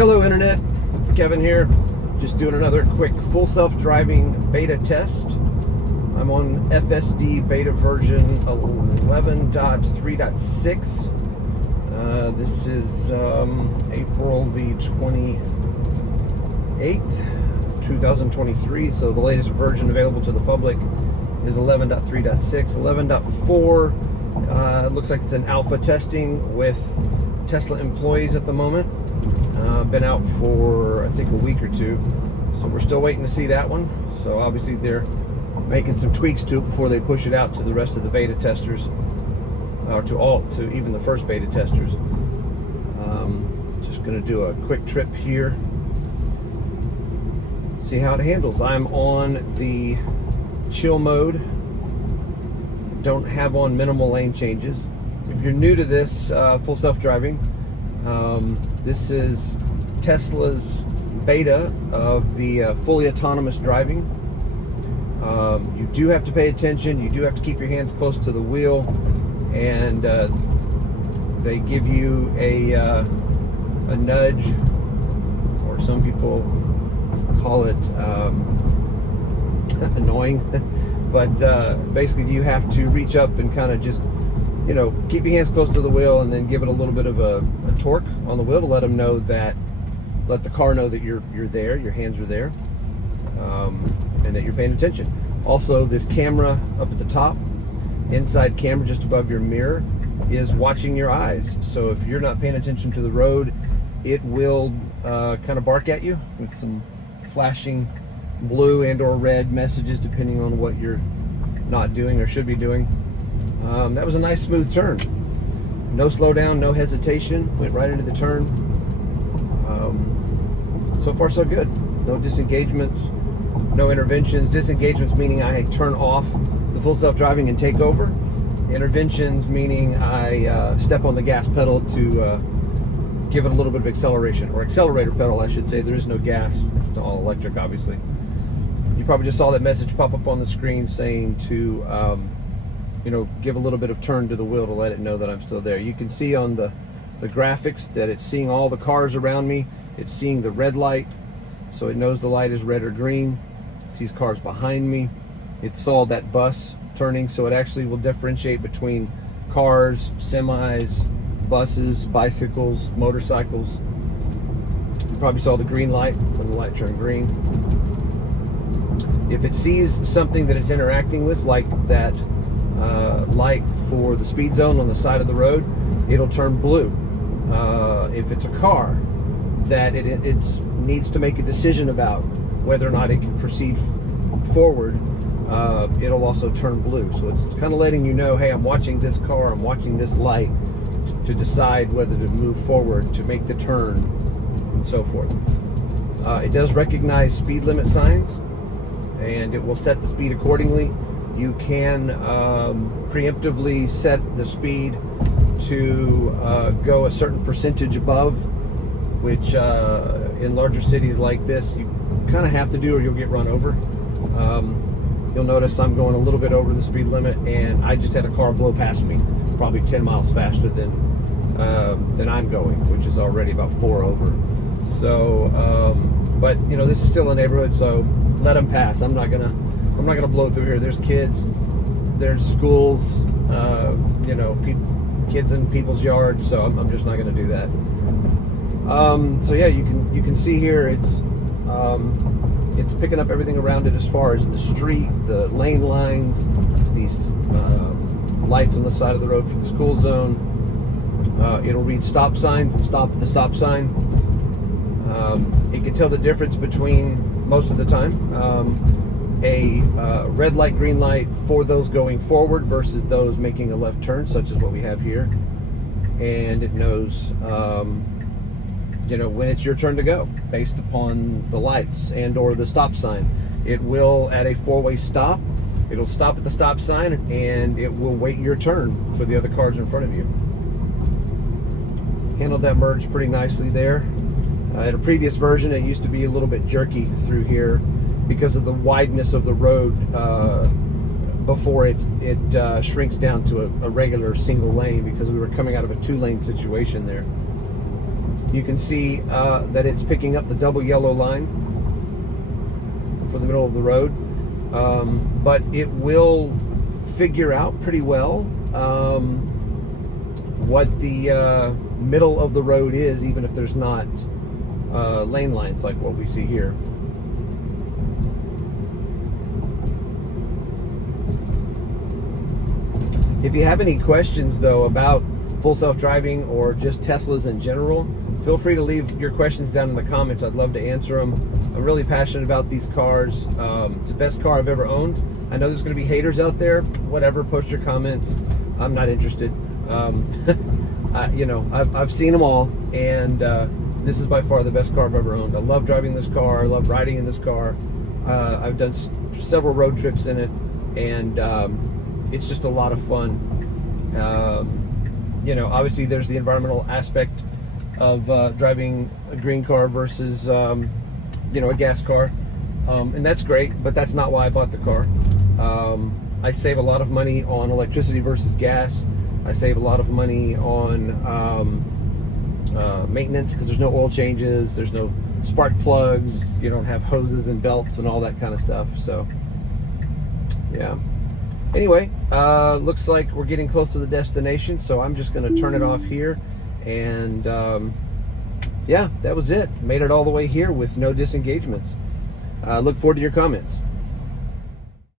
Hello Internet, it's Kevin here, just doing another quick full self-driving beta test. I'm on FSD Beta version 11.3.6. This is April the 28th, 2023, so the latest version available to the public is 11.3.6. 11.4 looks like it's an alpha testing with Tesla employees at the moment. Been out for I think a week or two, so we're still waiting to see that one. So obviously they're making some tweaks to it before they push it out to the rest of the beta testers, or to even the first beta testers. Just going to do a quick trip here, see how it handles. I'm on the chill mode, don't have on minimal lane changes. If you're new to this full self-driving, this is Tesla's beta of the fully autonomous driving. You do have to pay attention, you do have to keep your hands close to the wheel, and they give you a nudge, or some people call it annoying, but basically you have to reach up and kind of just, you know, keep your hands close to the wheel and then give it a little bit of a torque on the wheel to let the car know that you're there, your hands are there, and that you're paying attention. Also, this camera up at the top, inside camera just above your mirror, is watching your eyes. So if you're not paying attention to the road, it will kind of bark at you with some flashing blue and or red messages depending on what you're not doing or should be doing. That was a nice smooth turn. No slowdown, no hesitation, went right into the turn. So far so good. No disengagements, no interventions. Disengagements meaning I turn off the full self-driving and take over. Interventions meaning I step on the gas pedal to give it a little bit of acceleration, or accelerator pedal I should say. There is no gas, it's all electric obviously. You probably just saw that message pop up on the screen saying to you know, give a little bit of turn to the wheel to let it know that I'm still there. You can see on the graphics that it's seeing all the cars around me. It's seeing the red light, so it knows the light is red or green. It sees cars behind me. It saw that bus turning, so it actually will differentiate between cars, semis, buses, bicycles, motorcycles. You probably saw the green light when the light turned green. If it sees something that it's interacting with, like that light for the speed zone on the side of the road, it'll turn blue. If it's a car that it needs to make a decision about whether or not it can proceed forward, it'll also turn blue. So it's kind of letting you know, hey, I'm watching this car, I'm watching this light to decide whether to move forward, to make the turn, and so forth. It does recognize speed limit signs, and it will set the speed accordingly. You can preemptively set the speed to go a certain percentage above, which in larger cities like this you kind of have to do or you'll get run over. You'll notice I'm going a little bit over the speed limit, and I just had a car blow past me, probably 10 miles faster than I'm going, which is already about 4 over. So, but you know, this is still a neighborhood, so let them pass. I'm not gonna blow through here. There's kids, there's schools, you know, kids in people's yards, so I'm just not gonna do that. So yeah, you can see here it's picking up everything around it as far as the street, the lane lines, these lights on the side of the road for the school zone. It'll read stop signs and stop at the stop sign. It can tell the difference between, most of the time, a red light, green light for those going forward versus those making a left turn, such as what we have here. And it knows, you know, when it's your turn to go, based upon the lights and or the stop sign. It will, at a four-way stop, it'll stop at the stop sign and it will wait your turn for the other cars in front of you. Handled that merge pretty nicely there. At a previous version, it used to be a little bit jerky through here because of the wideness of the road before it shrinks down to a regular single lane, because we were coming out of a 2-lane situation there. You can see that it's picking up the double yellow line for the middle of the road, but it will figure out pretty well what the middle of the road is, even if there's not lane lines like what we see here. If you have any questions though about full self-driving or just Teslas in general, feel free to leave your questions down in the comments. I'd love to answer them. I'm really passionate about these cars. It's the best car I've ever owned. I know there's going to be haters out there. Whatever, post your comments. I'm not interested. I've seen them all, and this is by far the best car I've ever owned. I love driving this car. I love riding in this car. I've done several road trips in it, and it's just a lot of fun. Obviously there's the environmental aspect of driving a green car versus a gas car, and that's great, but that's not why I bought the car. I save a lot of money on electricity versus gas. I save a lot of money on maintenance, because there's no oil changes, there's no spark plugs, you don't have hoses and belts and all that kind of stuff. So yeah, anyway, looks like we're getting close to the destination, so I'm just going to turn it off here. And yeah, that was it. Made it all the way here with no disengagements. Look forward to your comments.